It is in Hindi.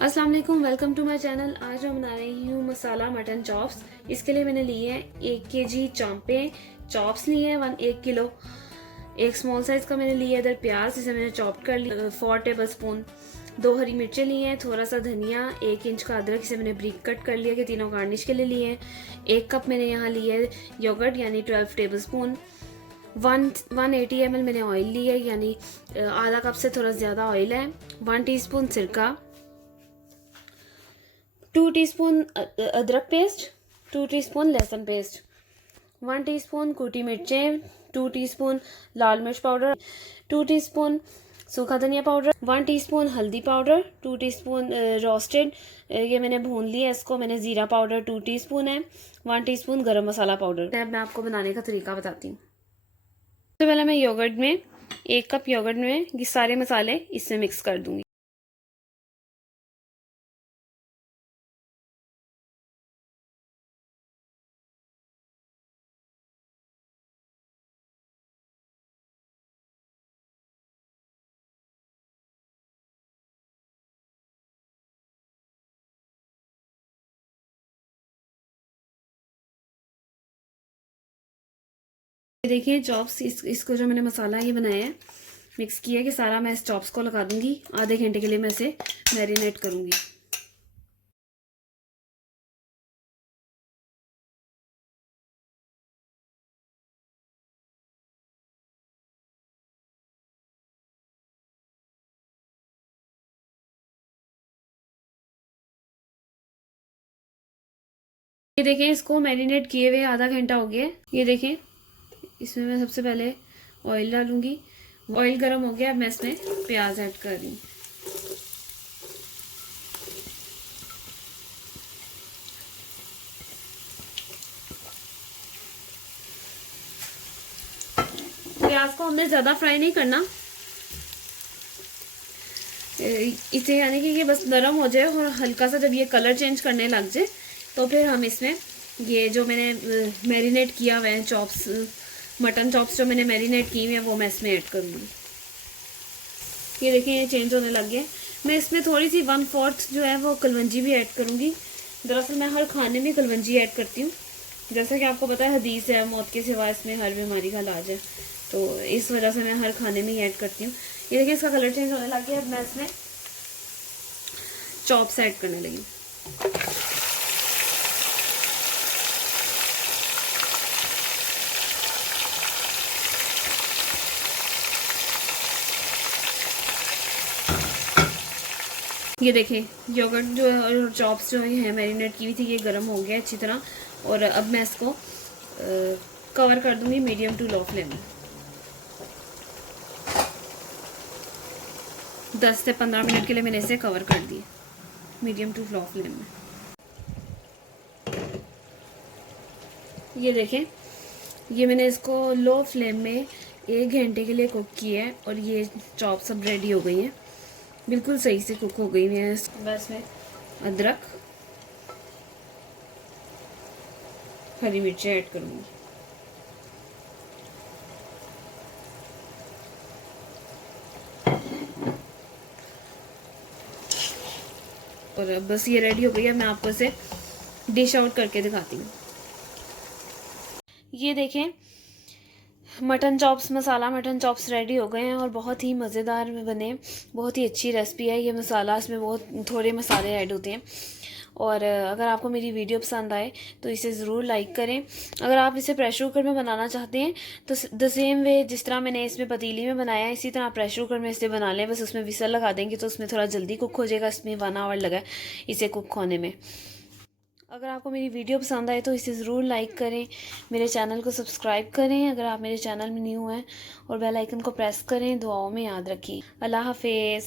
अस्सलाम वालेकुम, वेलकम टू माय चैनल। आज मैं बना रही हूँ मसाला मटन चॉप्स। इसके लिए मैंने लिए हैं 1 kg चॉप्स लिए हैं 1 किलो। एक स्मॉल साइज का मैंने लिया इधर प्याज, इसे मैंने चॉप कर लिया 4 टेबल स्पून। 2 हरी मिर्चें लिए हैं, थोड़ा सा धनिया, 1 इंच का अदरक, इसे मैंने ब्रीक कट कर लिया कि तीनों गार्निश के लिए लिए हैं। 1 कप मैंने यहाँ लिया है योगर्ट यानी 12 टेबल स्पून। 180 ml मैंने ऑयल लिया है यानी आधा कप से थोड़ा ज़्यादा ऑयल है। 1 टीस्पून सिरका, 2 टीस्पून अदरक पेस्ट, 2 टीस्पून लहसुन पेस्ट, 1 टीस्पून कुटी मिर्चें, 2 टीस्पून लाल मिर्च पाउडर, 2 टीस्पून सूखा धनिया पाउडर, 1 टीस्पून हल्दी पाउडर, 2 टीस्पून रोस्टेड, ये मैंने भून लिया इसको। मैंने ज़ीरा पाउडर 2 टीस्पून है, 1 टीस्पून गरम मसाला पाउडर। मैं आपको बनाने का तरीका बताती हूँ। सबसे पहले मैं योगर्ट में 1 कप योगर्ट में ये सारे मसाले इसमें मिक्स कर दूंगी। देखिए चॉप्स, इसको जो मैंने मसाला ये बनाया है मिक्स किया कि सारा मैं इस चॉप्स को लगा दूंगी। आधे घंटे के लिए मैं इसे मैरिनेट करूंगी। ये देखें, इसको मैरिनेट किए हुए आधा घंटा हो गया। ये देखें, इसमें मैं सबसे पहले ऑयल डालूंगी। ऑयल गर्म हो गया, अब मैं इसमें प्याज ऐड कर रही हूँ। प्याज को हमने ज्यादा फ्राई नहीं करना, इसे यानी कि ये बस नरम हो जाए और हल्का सा जब ये कलर चेंज करने लग जाए तो फिर हम इसमें ये जो मैंने मैरिनेट किया हुआ है चॉप्स, मटन चॉप्स जो मैंने मैरिनेट की हुई है वो मैं इसमें ऐड करूँगी। ये देखिए ये चेंज होने लग गया। मैं इसमें थोड़ी सी 1/4 जो है वो कलवंजी भी ऐड करूँगी। दरअसल मैं हर खाने में कलवंजी ऐड करती हूँ। जैसा कि आपको पता है हदीस है, मौत के सिवा इसमें हर बीमारी का इलाज है, तो इस वजह से मैं हर खाने में ही ऐड करती हूँ। ये देखिए इसका कलर चेंज होने लग गया। अब मैं इसमें चॉप्स ऐड करने लगी। ये देखें योगर्ट जो है और चॉप्स जो है मैरिनेट की हुई थी, ये गर्म हो गया अच्छी तरह। और अब मैं इसको कवर कर दूंगी मीडियम टू लो फ्लेम में। 10 से 15 मिनट के लिए मैंने इसे कवर कर दिया मीडियम टू लो फ्लेम में। ये देखें, ये मैंने इसको लो फ्लेम में 1 घंटे के लिए कुक किया है और ये चॉप सब रेडी हो गई है, बिल्कुल सही से कुक हो गई है। बस में अदरक, हरी मिर्चें ऐड करूँगी। और अब बस ये रेडी हो गई है। मैं आपको इसे डिश आउट करके दिखाती हूँ। ये देखें मटन चॉप्स, मसाला मटन चॉप्स रेडी हो गए हैं और बहुत ही मज़ेदार बने। बहुत ही अच्छी रेसिपी है ये मसाला, इसमें बहुत थोड़े मसाले ऐड होते हैं। और अगर आपको मेरी वीडियो पसंद आए तो इसे ज़रूर लाइक करें। अगर आप इसे प्रेशर कुकर में बनाना चाहते हैं तो द सेम वे जिस तरह मैंने इसमें पतीली में बनाया है इसी तरह प्रेशर कुकर में इसे बना लें। बस उसमें विसल लगा देंगे तो उसमें थोड़ा जल्दी कुक हो जाएगा। इसमें 1 आवर लगा इसे कुक होने में। अगर आपको मेरी वीडियो पसंद आए तो इसे ज़रूर लाइक करें, मेरे चैनल को सब्सक्राइब करें अगर आप मेरे चैनल में न्यू हैं, और बेल आइकन को प्रेस करें। दुआओं में याद रखिए। अल्लाह हाफिज़।